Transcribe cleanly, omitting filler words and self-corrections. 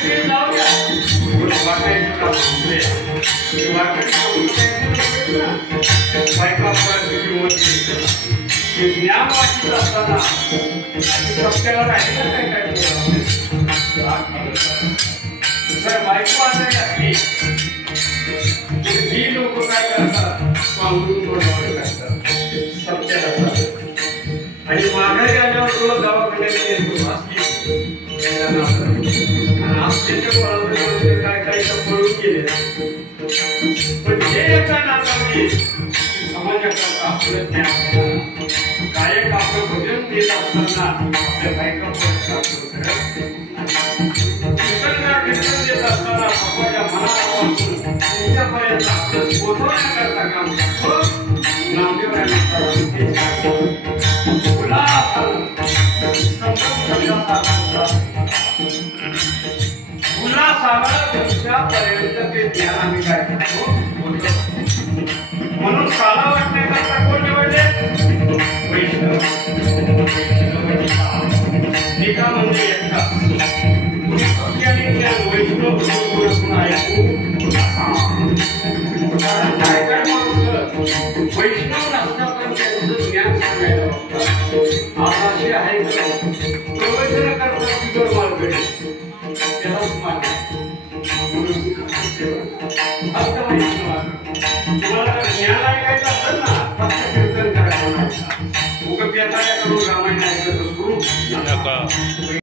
ज्ञान वाटत असताना सत्याला राहिलं काय काय बायको आजारी असली ही लोक काय करतात पांघरून तोंडावर टाकतात सत्याला आणि माघारी आल्यावर तुला दवाखान्यात येतो असली काय काय पळून गेले पण हे एका नाताची समाजाकरता आपलं ज्ञान गायक आपलं भजन देत असताना आपल्या बायका कीर्तन देत असताना बाबाच्या मनाला वाचून तुमच्यापर्यंत आपलं पोहोचवण्याकरता काम करतो तुमच्यापर्यंत ते ज्ञान आम्ही काय करतो म्हणून काला वाटण्याकरता कोण निवडले वैष्णव एका म्हणजे एकटा वैष्णव ऐकू कारण काय काय माणसं वैष्णव नसतात